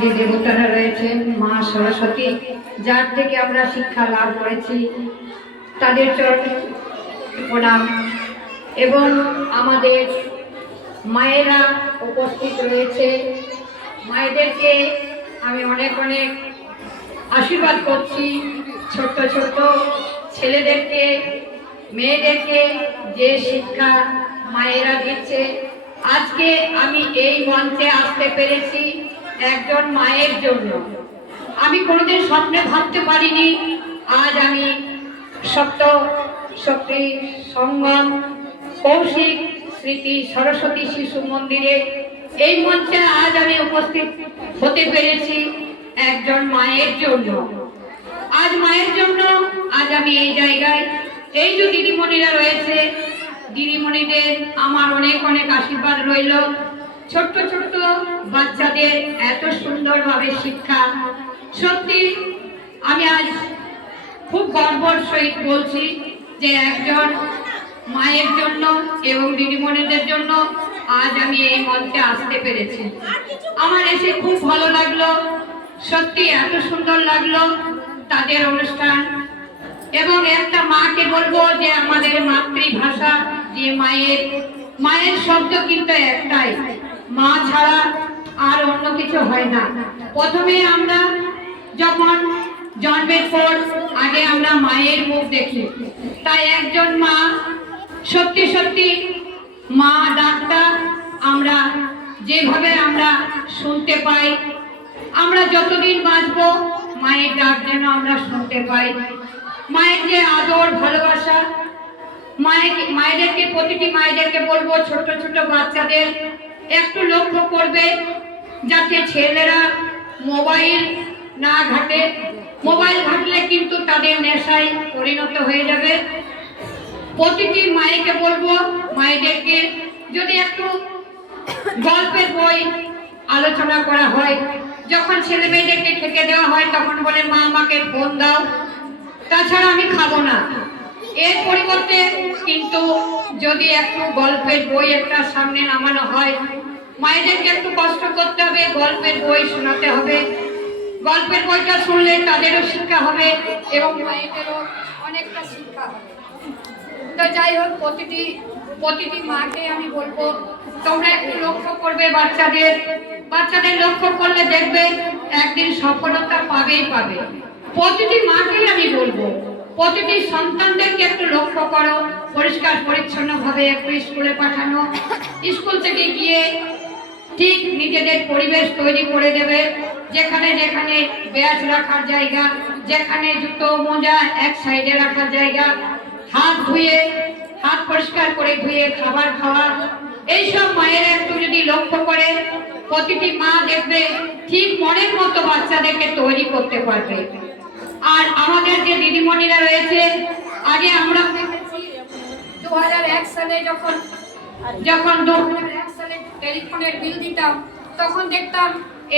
যে দেবতারা রয়েছেন মা সরস্বতী, যার থেকে আমরা শিক্ষা লাভ করেছি, তাদের চরণে প্রণাম। এবং আমাদের মায়েরা উপস্থিত রয়েছে, মায়েদেরকে আমি অনেক অনেক আশীর্বাদ করছি। ছোট্ট ছোট্ট ছেলেদেরকে, মেয়েদেরকে যে শিক্ষা মায়েরা দিচ্ছে, আজকে আমি এই মঞ্চে আসতে পেরেছি একজন মায়ের জন্য। আমি কোনোদিন স্বপ্নে ভাবতে পারিনি আজ আমি সপ্ত শক্তি সঙ্গম কৌশিক স্মৃতি সরস্বতী শিশু মন্দিরে এই মঞ্চে আজ আমি উপস্থিত হতে পেরেছি একজন মায়ের জন্য। আজ মায়ের জন্য আজ আমি এই জায়গায়, এই যে দিদিমণিরা রয়েছে, দিদিমণিদের আমার অনেক অনেক আশীর্বাদ রইল। ছোট্ট ছোট্ট বাচ্চাদের এত সুন্দরভাবে শিক্ষা, সত্যি আমি আজ খুব গর্বর সহিত বলছি যে একজন মায়ের জন্য এবং দিদিমণিদের জন্য আজ আমি এই মঞ্চে আসতে পেরেছি। আমার এসে খুব ভালো লাগলো, সত্যি এত সুন্দর লাগলো তাদের অনুষ্ঠান। এবং একটা মাকে বলবো যে আমাদের মাতৃভাষা যে মায়ের শব্দ কিন্তু একটাই, মা ছাড়া আর অন্য কিছু হয় না। প্রথমে আমরা যখন জন্মের পর আগে আমরা মায়ের মুখ দেখি, তাই একজন মা সত্যি সত্যি মা ডাকটা আমরা যেভাবে আমরা শুনতে পাই, আমরা যতদিন বাঁচবো মায়ের ডাক যেন আমরা শুনতে পাই। মায়ের যে আদর ভালোবাসা, মায়েদেরকে প্রতিটি মায়েদেরকে বলবো ছোট ছোট বাচ্চাদের একটু লক্ষ্য করবে যাতে ছেলেরা মোবাইল না ঘাটে। মোবাইল ঘাটলে কিন্তু তাদের নেশায় পরিণত হয়ে যাবে। প্রতিটি মায়েকে বলবো মায়েদেরকে যদি একটু গল্পের বই আলোচনা করা হয়, যখন ছেলে মেয়েদেরকে খেতে দেওয়া হয় তখন বলে মা আমাকে ফোন দাও, তাছাড়া আমি খাবো না। এর পরিবর্তে কিন্তু যদি একটু গল্পের বই একটা সামনে নামানো হয়, মায়েদেরকে একটু কষ্ট করতে হবে, গল্পের বই শোনাতে হবে। গল্পের বইটা শুনলে তাদেরও শিক্ষা হবে এবং মায়েদেরও অনেকটা শিক্ষা হবে। তো যাই হোক, প্রতিটি মাকে আমি বলবো তোমরা একটু লক্ষ্য করবে বাচ্চাদের লক্ষ্য করলে দেখবে একদিন সফলতা পাবেই পাবে। প্রতিটি মাকেই আমি বলবো প্রতিটি সন্তানদেরকে একটু লক্ষ্য করো, পরিষ্কার পরিচ্ছন্ন ভাবে একটু স্কুলে পাঠানো, স্কুল থেকে গিয়ে ঠিক নিজেদের পরিবেশ তৈরি করে দেবে, যেখানে যেখানে ব্যাগ রাখার জায়গা, যেখানে জুতো মোজা এক সাইডে রাখার জায়গা, হাত পরিষ্কার করে ধুয়ে খাবার খাওয়া, এইসব মায়েরা একটু যদি লক্ষ্য করে প্রতিটি মা দেখবে ঠিক মনের মতো বাচ্চাদেরকে তৈরি করতে পারবে। আর আমাদের যে দিদিমণিরা রয়েছে, আগে আমরা দেখেছি 2001 সালে যখন 2001 সালে টেলিফোনের বিল দিতাম, তখন দেখতাম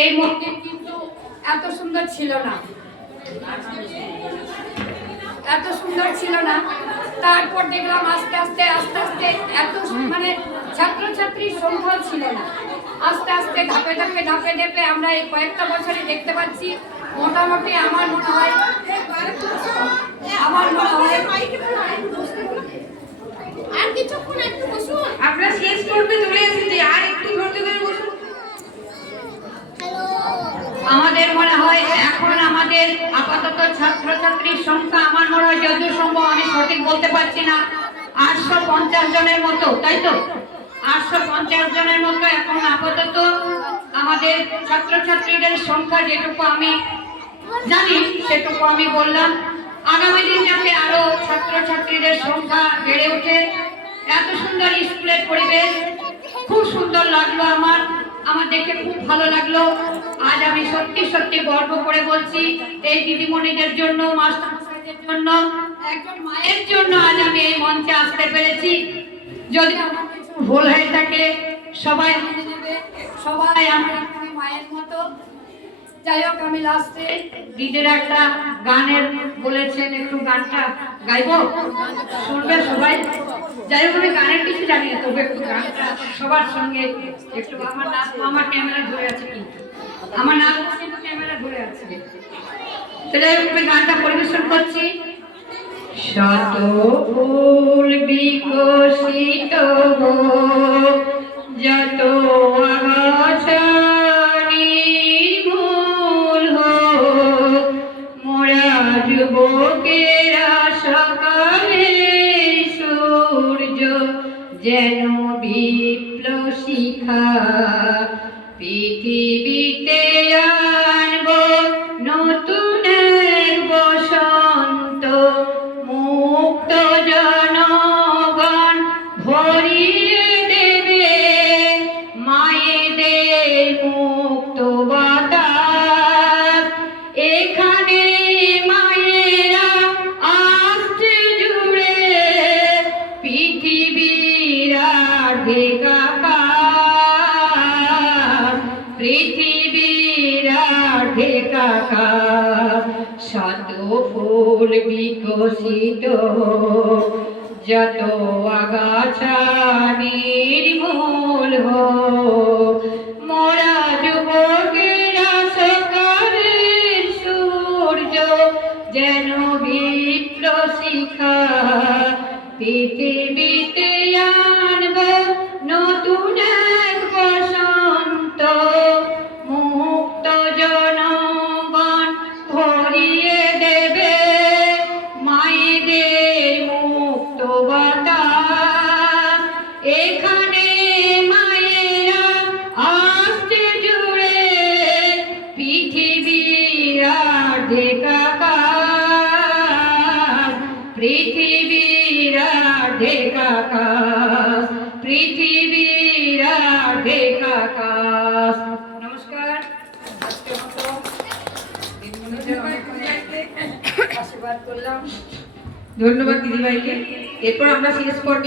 এই মন্দির কিন্তু এত সুন্দর ছিল না, এত সুন্দর ছিল না। তারপর দেখলাম আস্তে আস্তে এত মানে ছাত্রছাত্রীর সংখ্যা ছিল না। আস্তে আস্তে ধাপে ধাপে আমরা এই কয়েকটা বছরে দেখতে পাচ্ছি মোটামুটি আমার মনে হয় আর কিছুক্ষণ একটু বসুন, আমরা শেষ করতে চলে এসেছি, আর একটু ধৈর্য ধরে বসুন। আমাদের মনে হয় এখন আমাদের আপাতত ছাত্রছাত্রীর সংখ্যা আমার মনে হয় যদিও সম্ভব, আমি সঠিক বলতে পারছি না, 850 জনের মতো, তাই তো? 850 জনের মতো এখন আপাতত আমাদের ছাত্রছাত্রীদের সংখ্যা, যেটুকু আমি জানি সেটুকু আমি বললাম। আগামী দিন যাতে আরো ছাত্রছাত্রীদের সংখ্যা বেড়ে ওঠে। এত সুন্দর স্কুলের পরিবেশ, খুব সুন্দর লাগলো আমার দেখে খুব ভালো লাগলো। আজ আমি সত্যি সত্যি গর্ব করে বলছি এই দিদিমণিদের জন্য, মাস্টারমশাইদের জন্য, একজন মায়ের জন্য আজ আমি এই মঞ্চে আসতে পেরেছি। যদি আমার কিছু ভুল হয়ে থাকে সবাই মেনে নেবে, সবাই আমার মায়ের মতো। যাই হোক, আমি লাস্টে দিদিরা একটা গানের বলেছেন, একটু গানটা গাইবো, শুনবে সবাই। যাই হোক, আমি গানের কিছু জানি না, তবে একটু গানটা সবার সঙ্গে একটু আমার ক্যামেরা ধরে আছে, কিন্তু আমার নাম যাচ্ছে। তো যাই হোক, আমি গানটা পরিবেশন করছি। শত ফুল বিকশিত হোক, যত আগাছা নির্মূল হোক, মোরা যুবকেরা সকালে সূর্য যেন বিপ্লব শিখা পৃথিবীতে আনব নতুন এক বসন্ত, মুক্ত জনগণ ভরিয়ে দেবে মায়েদের মুক্ত বাতাস। এখানে মায়েরা আসছে জুড়ে পৃথিবীর আর্ধেকাকাশ, পৃথিবীর আর্ধেকাকাশ। শত ফুল বিকশিত, যত আগাছা নির্মূল হোক, মোরা যুবকেরা সকালের সূর্য যেন বিপ্লব শিখা পৃথিবীতে আনব নতুন এক বসন্ত, মুক্ত জনগণ ভরিয়ে দেবে মায়েদের মুক্ত বাতাস। এখানে মায়েরা আসছে জুড়ে পৃথিবীর আর্ধেকাকাশ, পৃথিবীর আর্ধেকাকাশ, পৃথিবীর আর্ধেকাকাশ। নমস্কার। আজকের মতো দিদিমণিদের অনেক অনেক আশীর্বাদ করলাম। ধন্যবাদ দিদিভাইকে। এরপর আমরা শেষ পর্বে